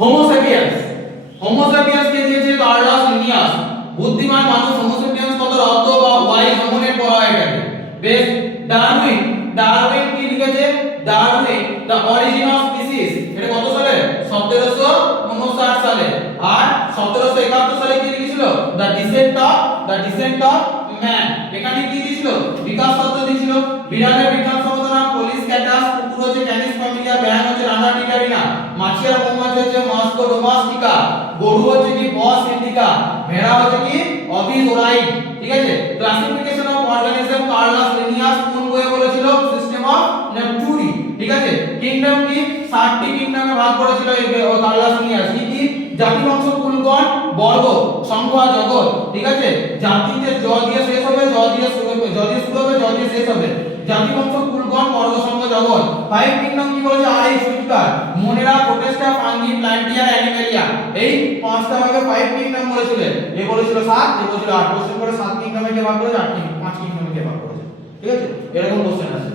Homo sapiens, Homo sapiens কে দিয়েছে কার্লাস Linnaeus. বুদ্ধিমান মানুষ হোমো স্যাপিয়েন্স কত রত বা ওয়াইজ হোমোনেড বলা হয় এটাকে। বেশ। ডারউইন, ডারউইন কি লিখেছে? Darwin the origin of species, এটা কত সালে? 1759 সালে। আর 1771 সালে কি লিখেছিল? দ্য ডিসেন্ট অফ ম্যান, এখানে কি দিয়েছিল? বিকাশ তত্ত্ব দিয়েছিল। বিড়ালের বিজ্ঞান শব্দ নাম পলিস ক্যাটাস, কুকুর হচ্ছে ক্যানিস ফ্যামিলিয়া, ব্যাঙ হচ্ছে রানা টিটারিনা, মাছি আর মৌমাছি হচ্ছে মাস্কো ডোমাস্টিকা, গরু হচ্ছে কি বস ইন্ডিকা, ভেড়া হচ্ছে কি অবিস ওরাইড। ঠিক আছে। Classification of organism Carolus Linnaeus কোন বইয়ে বলেছিল? সিস্টেম অফ নেপচুরি। ঠিক আছে। কিংডম কি 7টি কিংডমে ভাগ করেছিল এই কার্লাস লিনিয়াস। কি কি? জাতি, বংশ, কুলগণ, বর্গ, সংঘ আর জগৎ। ঠিক আছে। জাতিতে জ দিয়ে শেষ হবে, জ দিয়ে শুরু হবে, জ দিয়ে শুরু হবে, জ দিয়ে শেষ হবে। জাতি, বংশ, কুলগণ, বর্গ, সংঘ, জগৎ। 5 কিংডম কি বলেছে? আর এই সুইটকার, মোনেরা, প্রোটেস্টা, ফাঙ্গি, প্ল্যান্টিয়া, অ্যানিমেলিয়া। এই পাঁচটা ভাগে 5 কিংডম বলেছিল। এ বলেছিল 7, এ বলেছিল 8। কোশ্চেন করে 7 কিংডমে কে ভাগ করেছে? 8 কিংডম, 5 কিংডমে কে ভাগ করেছে? ঠিক আছে। এরকম কোশ্চেন আছে।